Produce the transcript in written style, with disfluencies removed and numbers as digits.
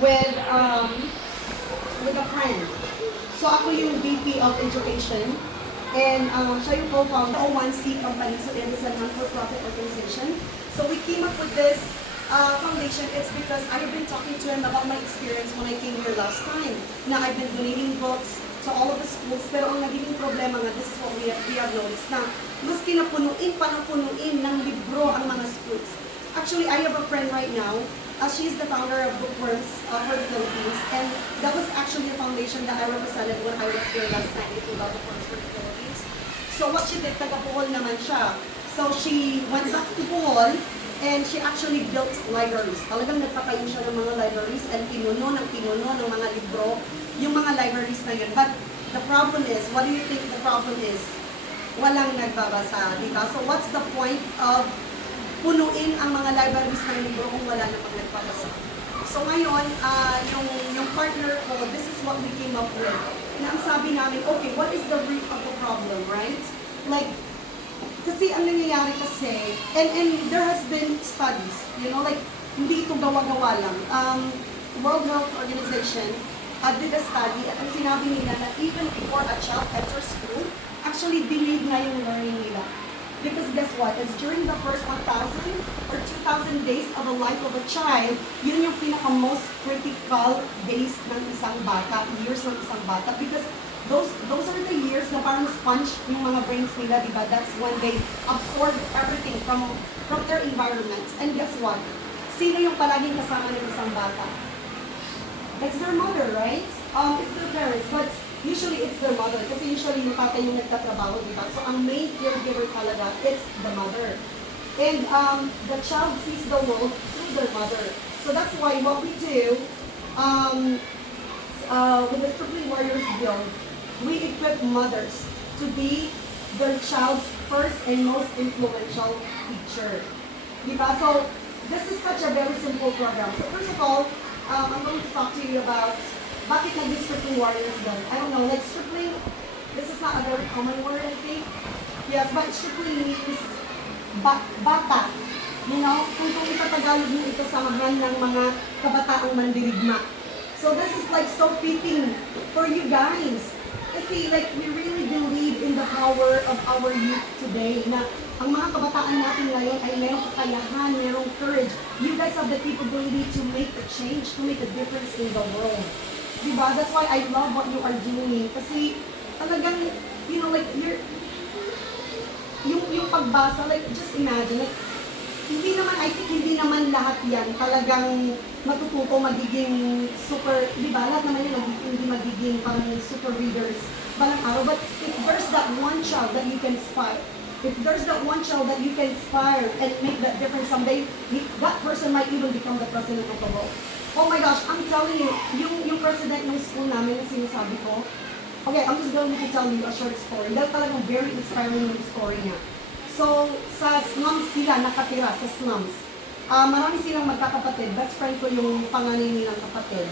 with, with a friend. So ako yung VP of Education, and siya yung co-founder of O1C company, so it is a non-for-profit organization. So we came up with this foundation. It's because I have been talking to him about my experience when I came here last time. Na I've been donating books to all of the schools, pero ang naging problema nga, this is what we have noticed, na mas panapunuin ng libro ang mga schools. Actually, I have a friend right now. She's the founder of Bookworms for the Philippines, and that was actually a foundation that I represented when I was here last time about Bookworms for the Philippines. So what she did, taga-Bohol naman siya. So she went back to Bohol, and she actually built libraries. Talagang nagpatayo siya ng mga libraries, and pinuno ng mga libro, yung mga libraries na yun. But the problem is, what do you think the problem is? Walang nagbabasa, di ba? So what's the point of punuin ang mga libraries ng libro kung wala namang nagpapasa. So ngayon, yung partner ko, this is what we came up with. Na ang sabi namin, okay, what is the root of the problem, right? Like, kasi ang nangyayari kasi, and there has been studies, you know, like, hindi ito gawa-gawa lang. World Health Organization did a study at ang sinabi nila na even before a child enters school, actually delayed na yung learning nila. Because guess what? It's during the first 1,000 or 2,000 days of the life of a child, yun yung pinaka-most critical days ng isang bata, years ng isang bata. Because those are the years na parang sponge yung mga brains nila, diba? That's when they absorb everything from their environments. And guess what? Sino yung palaging kasama ng isang bata? It's their mother, right? It's their parents, but usually it's their mother. Kasi usually yung tatay yung nagtatrabaho, diba? So ang main caregiver talaga, it's the mother. And the child sees the world through their mother. So that's why what we do, with the Strictly Warriors Guild, we equip mothers to be their child's first and most influential teacher. Diba? So this is such a very simple program. So first of all, I'm going to talk to you about bakit naging Stripling Warriors doon. I don't know, like stripling, this is not a very common word, I think. Yes, but stripling means bata. You know, kung ipatagalog mo ito sa mahan ng mga kabataang mandirigma. So this is like so fitting for you guys. Kasi like, we really believe in the power of our youth today, na ang mga kabataan natin ngayon ay mayroong kakayahan, mayroong courage. You guys have the capability to make a change, to make a difference in the world. Diba? That's why I love what you are doing. Kasi talagang, you know, like, yung pagbasa, like, just imagine, like, I think hindi naman lahat yan talagang matututo, magiging super, diba? Lahat naman yun, hindi magiging parang super readers balang araw. But if there's that one child that you can inspire, if there's that one child that you can inspire and make that difference someday, that person might even become the president of the world. Oh my gosh, I'm telling you, yung president ng school namin na sinasabi ko, okay, I'm just going to tell you a short story. Dahil talagang very inspiring yung story niya. So, sa slums sila, nakatira sa slums. Marami silang magkakapatid. Best friend ko yung panganay nilang kapatid.